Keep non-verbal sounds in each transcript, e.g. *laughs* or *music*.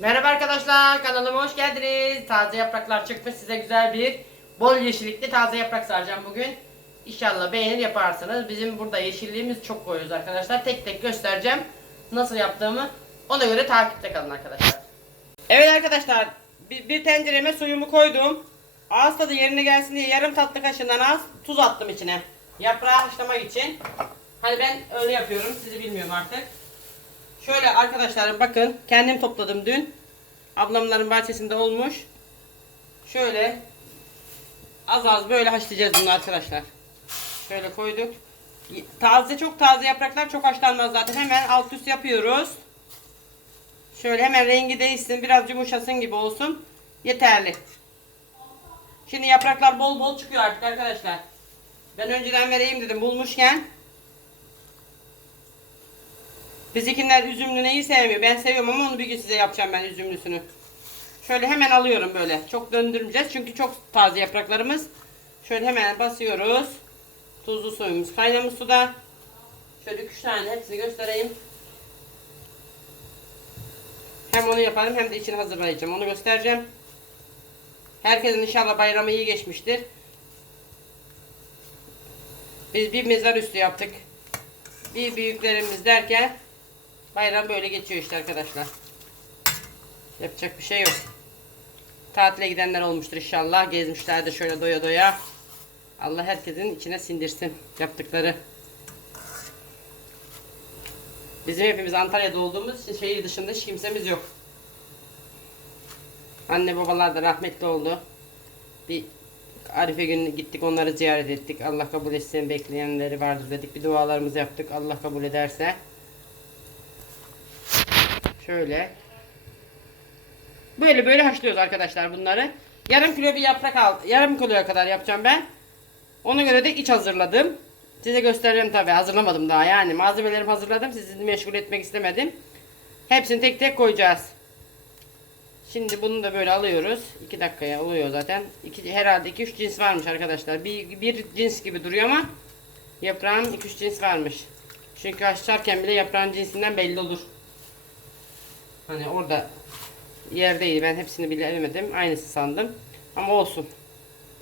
Merhaba arkadaşlar kanalıma hoş geldiniz. Taze yapraklar çıkmış size güzel bir bol yeşillikli taze yaprak saracağım bugün. İnşallah beğenir yaparsınız. Bizim burada yeşilliğimiz çok koyuyoruz arkadaşlar. Tek tek göstereceğim nasıl yaptığımı. Ona göre takipte kalın arkadaşlar. Evet arkadaşlar bir, bir tencereme suyumu koydum. Ağız tadı yerine gelsin diye yarım tatlı kaşığından az tuz attım içine. Yaprağı haşlamak için. Hani ben öyle yapıyorum sizi bilmiyorum artık. Şöyle arkadaşlar bakın kendim topladım dün. Ablamların bahçesinde olmuş. Şöyle az az böyle haşlayacağız bunu arkadaşlar. Şöyle koyduk. Taze çok taze yapraklar çok haşlanmaz zaten. Hemen alt üst yapıyoruz. Şöyle hemen rengi değişsin, biraz yumuşasın gibi olsun. Yeterli. Şimdi yapraklar bol bol çıkıyor artık arkadaşlar. Ben önceden vereyim dedim bulmuşken. Bizikiler üzümlü neyi sevmiyor. Ben seviyorum ama onu bir gün size yapacağım ben üzümlüsünü. Şöyle hemen alıyorum böyle. Çok döndürmeyeceğiz çünkü çok taze yapraklarımız. Şöyle hemen basıyoruz. Tuzlu suyumuz kaynamış suda. Şöyle 3 tane hepsini göstereyim. Hem onu yapalım hem de içini hazırlayacağım. Onu göstereceğim. Herkesin inşallah bayramı iyi geçmiştir. Biz bir mezar üstü yaptık. Bir büyüklerimiz derken bayram böyle geçiyor işte arkadaşlar. Yapacak bir şey yok. Tatile gidenler olmuştur inşallah. Gezmişlerdir şöyle doya doya. Allah herkesin içine sindirsin yaptıkları. Bizim hepimiz Antalya'da olduğumuz için şehir dışında hiç kimsemiz yok. Anne babalar da rahmetli oldu. Bir Arife günü gittik onları ziyaret ettik. Allah kabul etsin bekleyenleri vardır dedik. Bir dualarımızı yaptık. Allah kabul ederse. Şöyle. Böyle böyle haşlıyoruz arkadaşlar bunları. Yarım kilo bir yaprak al. Yarım kiloya kadar yapacağım ben. Ona göre de iç hazırladım. Size göstereceğim tabi hazırlamadım daha yani malzemelerimi hazırladım sizi meşgul etmek istemedim. Hepsini tek tek koyacağız. Şimdi bunu da böyle alıyoruz. 2 dakikaya oluyor zaten. İki, herhalde 2-3 cins varmış arkadaşlar. Bir, bir cins gibi duruyor ama yaprağın 2-3 cins varmış. Çünkü haşlarken bile yaprağın cinsinden belli olur. Hani orada yerdeydi ben hepsini bilemedim. Aynısı sandım. Ama olsun.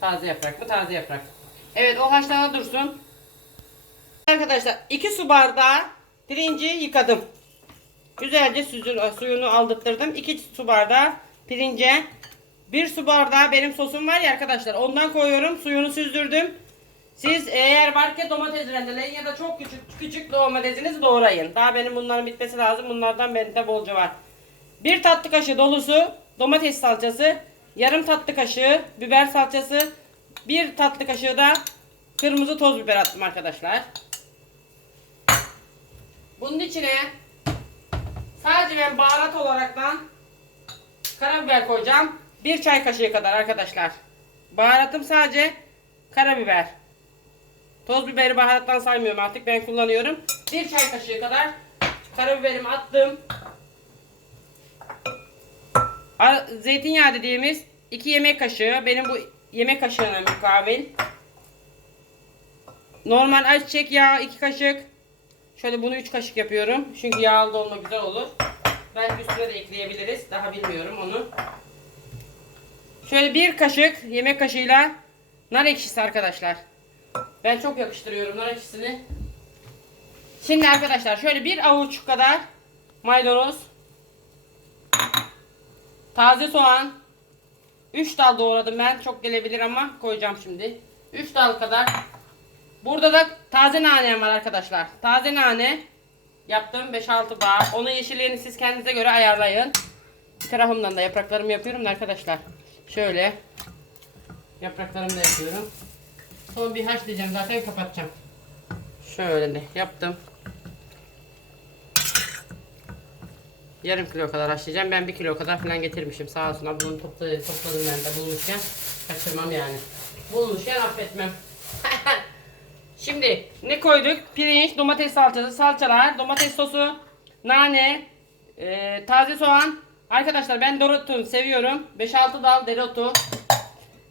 Taze yaprak mı? Taze yaprak. Evet o haşlana dursun. Arkadaşlar 2 su bardağı pirinci yıkadım. Güzelce süzün, suyunu aldırttırdım. 2 su bardağı pirince 1 su bardağı benim sosum var ya arkadaşlar. Ondan koyuyorum. Suyunu süzdürdüm. Siz eğer varken domates rendeleyin ya da çok küçük küçük domatesinizi doğrayın. Daha benim bunların bitmesi lazım. Bunlardan bende bolca var. 1 tatlı kaşığı dolusu domates salçası, yarım tatlı kaşığı biber salçası, 1 tatlı kaşığı da kırmızı toz biber attım arkadaşlar. Bunun içine sadece ben baharat olaraktan karabiber koyacağım. Bir çay kaşığı kadar arkadaşlar. Baharatım sadece karabiber. Toz biberi baharattan saymıyorum artık ben kullanıyorum. Bir çay kaşığı kadar karabiberimi attım. Zeytinyağı dediğimiz 2 yemek kaşığı. Benim bu yemek kaşığına mukabil. Normal ayçiçek yağı 2 kaşık. Şöyle bunu 3 kaşık yapıyorum. Çünkü yağlı dolma güzel olur. Belki üstüne de ekleyebiliriz. Daha bilmiyorum onu. Şöyle bir kaşık yemek kaşığıyla nar ekşisi arkadaşlar. Ben çok yakıştırıyorum nar ekşisini. Şimdi arkadaşlar şöyle bir avuç kadar maydanoz. Taze soğan. 3 dal doğradım ben. Çok gelebilir ama koyacağım şimdi. 3 dal kadar Burada da taze nanem var arkadaşlar. Taze nane yaptım 5-6 bağ. Onun yeşilliğini siz kendinize göre ayarlayın. Tarafımdan da yapraklarımı yapıyorum da arkadaşlar. Şöyle yapraklarımı da yapıyorum. Son bir haşlayacağım zaten kapatacağım. Şöyle de yaptım. Yarım kilo kadar haşlayacağım. Ben bir kilo kadar falan getirmişim. Sağ olsun ablamın topladı, topladım ben de bulmuşken. Kaçırmam yani. Bulmuşken affetmem. *laughs* Şimdi ne koyduk? Pirinç, domates salçası, salçalar, domates sosu, nane, e, taze soğan. Arkadaşlar ben dereotu seviyorum. 5-6 dal dereotu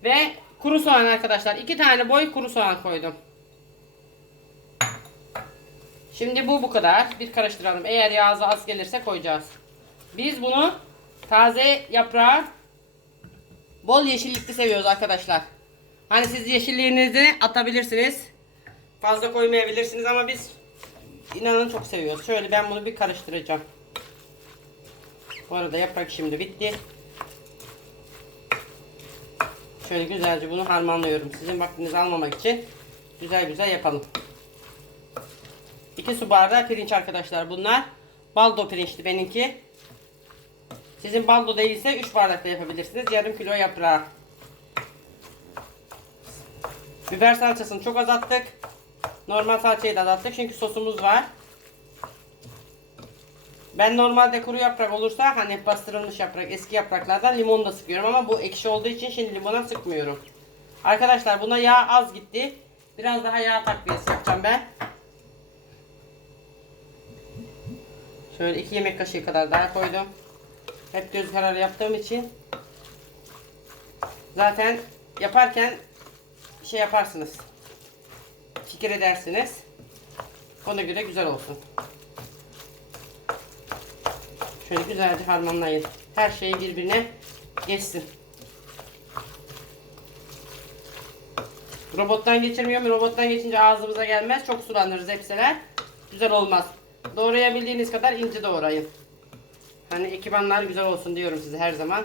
ve kuru soğan arkadaşlar. 2 tane boy kuru soğan koydum. Şimdi bu bu kadar. Bir karıştıralım. Eğer yağ az gelirse koyacağız. Biz bunu taze yaprağı bol yeşillikli seviyoruz arkadaşlar. Hani siz yeşilliğinizi atabilirsiniz. Fazla koymayabilirsiniz ama biz inanın çok seviyoruz. Şöyle ben bunu bir karıştıracağım. Bu arada yaprak şimdi bitti. Şöyle güzelce bunu harmanlıyorum. Sizin vaktinizi almamak için güzel güzel yapalım. 2 su bardağı pirinç arkadaşlar bunlar. Baldo pirinçti benimki. Sizin baldo değilse 3 bardakla yapabilirsiniz. Yarım kilo yaprağı. Biber salçasını çok azalttık. Normal salçayı da azalttık çünkü sosumuz var. Ben normalde kuru yaprak olursa hani bastırılmış yaprak eski yapraklardan limon da sıkıyorum ama bu ekşi olduğu için şimdi limona sıkmıyorum. Arkadaşlar buna yağ az gitti. Biraz daha yağ takviyesi yapacağım ben. Şöyle 2 yemek kaşığı kadar daha koydum. Hep göz kararı yaptığım için zaten yaparken şey yaparsınız. Fikir edersiniz. Ona göre güzel olsun. Şöyle güzelce harmanlayın. Her şey birbirine geçsin. Robottan geçirmiyorum. Robottan geçince ağzımıza gelmez. Çok sulanırız hepsiler. Güzel olmaz. Doğrayabildiğiniz kadar ince doğrayın. Hani ekipmanlar güzel olsun diyorum size her zaman.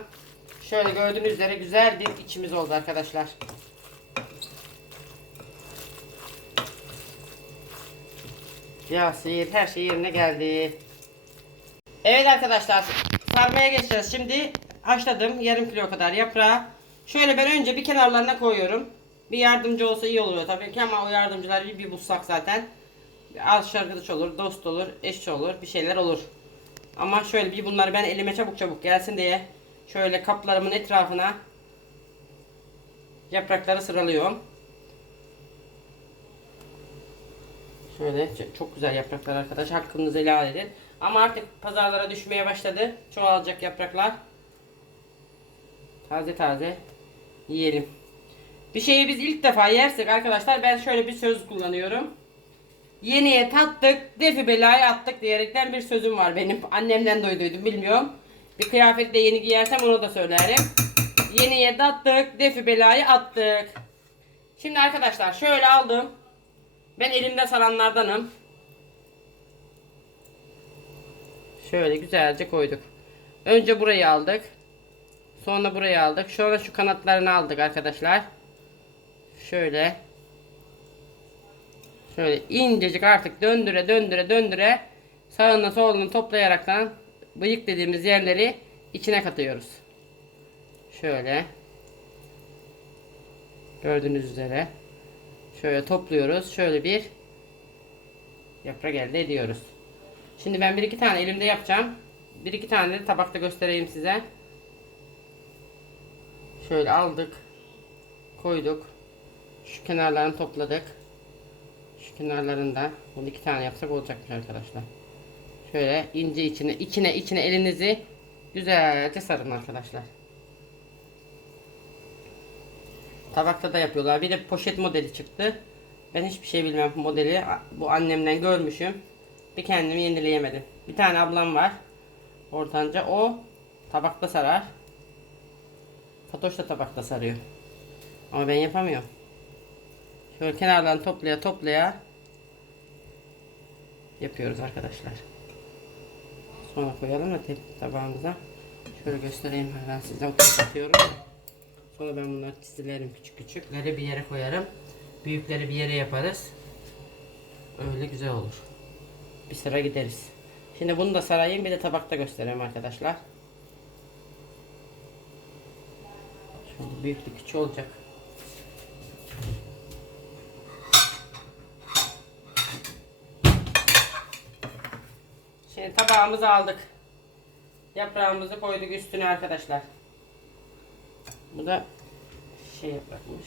Şöyle gördüğünüz üzere güzel bir içimiz oldu arkadaşlar. Ya sıyır her şey yerine geldi. Evet arkadaşlar sarmaya geçeceğiz. Şimdi haşladım yarım kilo kadar yaprağı. Şöyle ben önce bir kenarlarına koyuyorum. Bir yardımcı olsa iyi olur tabii ki ama o yardımcılar bir, bir bulsak zaten. Az arkadaş olur, dost olur, eş olur, bir şeyler olur. Ama şöyle bir bunları ben elime çabuk çabuk gelsin diye şöyle kaplarımın etrafına yaprakları sıralıyorum. Şöyle çok güzel yapraklar arkadaş. Hakkınızı helal edin. Ama artık pazarlara düşmeye başladı. Çoğalacak yapraklar. Taze taze yiyelim. Bir şeyi biz ilk defa yersek arkadaşlar ben şöyle bir söz kullanıyorum. Yeniye tattık, defi belayı attık diyerekten bir sözüm var benim. Annemden duyduydum bilmiyorum. Bir kıyafetle yeni giyersem onu da söylerim. Yeniye tattık, defi belayı attık. Şimdi arkadaşlar şöyle aldım. Ben elimde saranlardanım. Şöyle güzelce koyduk. Önce burayı aldık. Sonra burayı aldık. Sonra şu kanatlarını aldık arkadaşlar. Şöyle. Şöyle incecik artık döndüre döndüre döndüre sağını solunu toplayaraktan bıyık dediğimiz yerleri içine katıyoruz. Şöyle. Gördüğünüz üzere. Şöyle topluyoruz. Şöyle bir yaprak elde ediyoruz. Şimdi ben bir iki tane elimde yapacağım. Bir iki tane de tabakta göstereyim size. Şöyle aldık. Koyduk. Şu kenarlarını topladık. Kenarlarında bunu iki tane yapsak olacakmış arkadaşlar. Şöyle ince içine içine içine elinizi güzelce sarın arkadaşlar. Tabakta da yapıyorlar. Bir de poşet modeli çıktı. Ben hiçbir şey bilmem modeli. Bu annemden görmüşüm. Bir kendimi yenileyemedim. Bir tane ablam var. Ortanca o tabakta sarar. Fatoş da tabakta sarıyor. Ama ben yapamıyorum. Şöyle kenardan toplaya toplaya yapıyoruz arkadaşlar. Sonra koyalım da tabağımıza. Şöyle göstereyim ben size atıyorum. Sonra ben bunları çizilerim küçük küçükleri bir yere koyarım. Büyükleri bir yere yaparız. Öyle güzel olur. Bir sıra gideriz. Şimdi bunu da sarayım bir de tabakta göstereyim arkadaşlar. Şöyle büyüklü küçük olacak. Tabağımızı aldık. Yaprağımızı koyduk üstüne arkadaşlar. Bu da şey yaprakmış.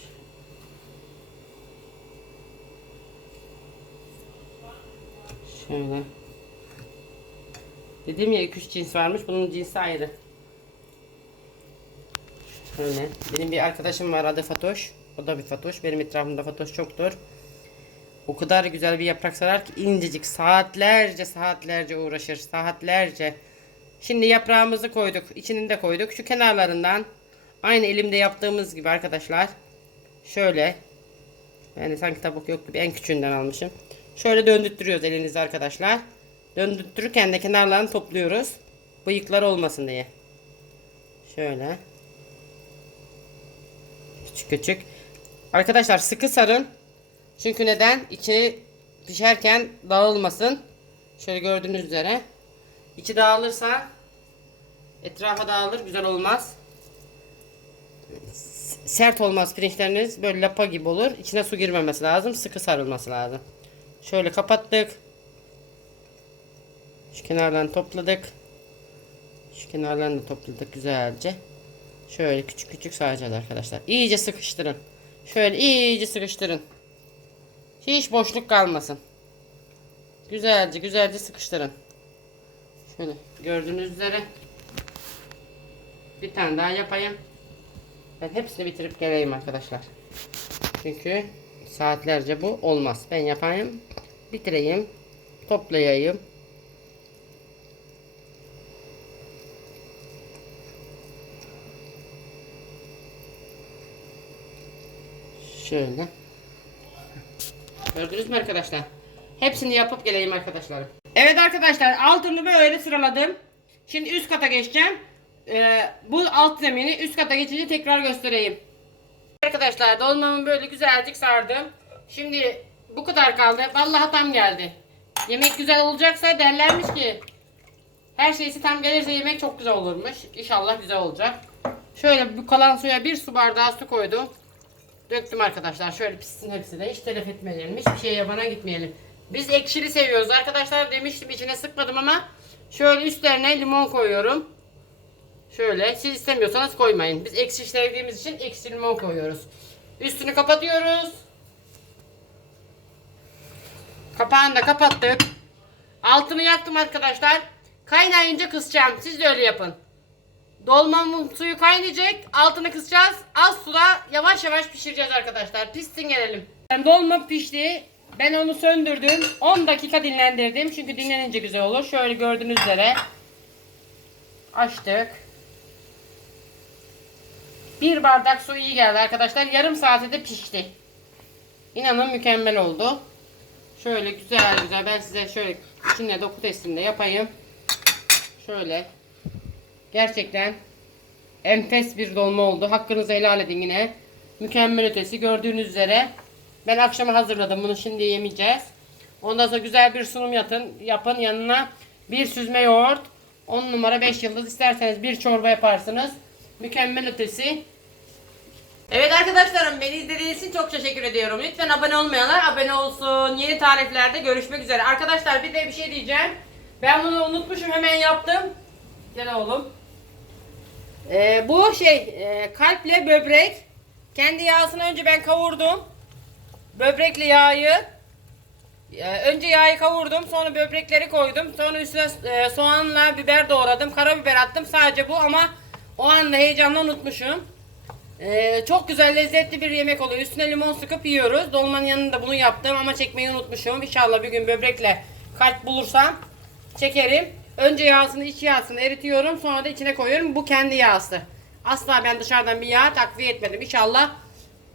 Şöyle. Dedim ya 2-3 cins varmış. Bunun cinsi ayrı. Şöyle. Benim bir arkadaşım var adı Fatoş. O da bir Fatoş. Benim etrafımda Fatoş çoktur. O kadar güzel bir yaprak sarar ki incecik saatlerce saatlerce uğraşır. Saatlerce. Şimdi yaprağımızı koyduk. İçini de koyduk. Şu kenarlarından aynı elimde yaptığımız gibi arkadaşlar. Şöyle. Yani sanki tabak yok gibi en küçüğünden almışım. Şöyle döndürtüyoruz elinizde arkadaşlar. Döndürtürken de kenarlarını topluyoruz. Bıyıklar olmasın diye. Şöyle. Küçük küçük. Arkadaşlar sıkı sarın. Çünkü neden? İçini pişerken dağılmasın. Şöyle gördüğünüz üzere. İçi dağılırsa etrafa dağılır. Güzel olmaz. Sert olmaz pirinçleriniz. Böyle lapa gibi olur. İçine su girmemesi lazım. Sıkı sarılması lazım. Şöyle kapattık. Şu kenarlarını topladık. Şu kenarlarını da topladık güzelce. Şöyle küçük küçük saracağız arkadaşlar. İyice sıkıştırın. Şöyle iyice sıkıştırın. Hiç boşluk kalmasın. Güzelce güzelce sıkıştırın. Şöyle gördüğünüz üzere. Bir tane daha yapayım. Ben hepsini bitirip geleyim arkadaşlar. Çünkü saatlerce bu olmaz. Ben yapayım. Bitireyim. Toplayayım. Şöyle. Gördünüz mü arkadaşlar? Hepsini yapıp geleyim arkadaşlarım. Evet arkadaşlar altını böyle sıraladım. Şimdi üst kata geçeceğim. Ee, bu alt zemini üst kata geçince tekrar göstereyim. Arkadaşlar dolmamı böyle güzelcik sardım. Şimdi bu kadar kaldı. Vallahi tam geldi. Yemek güzel olacaksa derlermiş ki her şeysi tam gelirse yemek çok güzel olurmuş. İnşallah güzel olacak. Şöyle bu kalan suya bir su bardağı su koydum. Döktüm arkadaşlar. Şöyle pişsin hepsi de. Hiç telef etmeyelim. Hiçbir şeye yabana gitmeyelim. Biz ekşili seviyoruz arkadaşlar. Demiştim içine sıkmadım ama şöyle üstlerine limon koyuyorum. Şöyle. Siz istemiyorsanız koymayın. Biz ekşi sevdiğimiz için ekşi limon koyuyoruz. Üstünü kapatıyoruz. Kapağını da kapattık. Altını yaktım arkadaşlar. Kaynayınca kısacağım. Siz de öyle yapın. Dolmamın suyu kaynayacak. Altını kısacağız. Az suda yavaş yavaş pişireceğiz arkadaşlar. Pişsin gelelim. Dolma pişti. Ben onu söndürdüm. 10 dakika dinlendirdim. Çünkü dinlenince güzel olur. Şöyle gördüğünüz üzere. Açtık. Bir bardak su iyi geldi arkadaşlar. Yarım saate de pişti. İnanın mükemmel oldu. Şöyle güzel güzel. Ben size şöyle içinde doku testinde yapayım. Şöyle. Gerçekten enfes bir dolma oldu. Hakkınızı helal edin yine. Mükemmel ötesi gördüğünüz üzere. Ben akşama hazırladım. Bunu şimdi yemeyeceğiz. Ondan sonra güzel bir sunum yapın. Yapın yanına bir süzme yoğurt. 10 numara 5 yıldız. isterseniz bir çorba yaparsınız. Mükemmel ötesi. Evet arkadaşlarım beni izlediğiniz için çok teşekkür ediyorum. Lütfen abone olmayanlar abone olsun. Yeni tariflerde görüşmek üzere. Arkadaşlar bir de bir şey diyeceğim. Ben bunu unutmuşum hemen yaptım. Gel oğlum. Ee, bu şey e, kalple böbrek. Kendi yağsını önce ben kavurdum. Böbrekli yağı. Ee, önce yağı kavurdum. Sonra böbrekleri koydum. Sonra üstüne e, soğanla biber doğradım. Karabiber attım. Sadece bu ama o anda heyecanla unutmuşum. Ee, çok güzel lezzetli bir yemek oluyor. Üstüne limon sıkıp yiyoruz. Dolmanın yanında bunu yaptım ama çekmeyi unutmuşum. İnşallah bir gün böbrekle kalp bulursam çekerim. Önce yağsını, iç yağsını eritiyorum. Sonra da içine koyuyorum. Bu kendi yağısı. Asla ben dışarıdan bir yağ takviye etmedim. İnşallah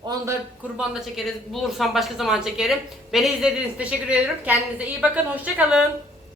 onu da kurban da çekeriz. Bulursam başka zaman çekerim. Beni izlediğiniz için teşekkür ederim. Kendinize iyi bakın. Hoşçakalın.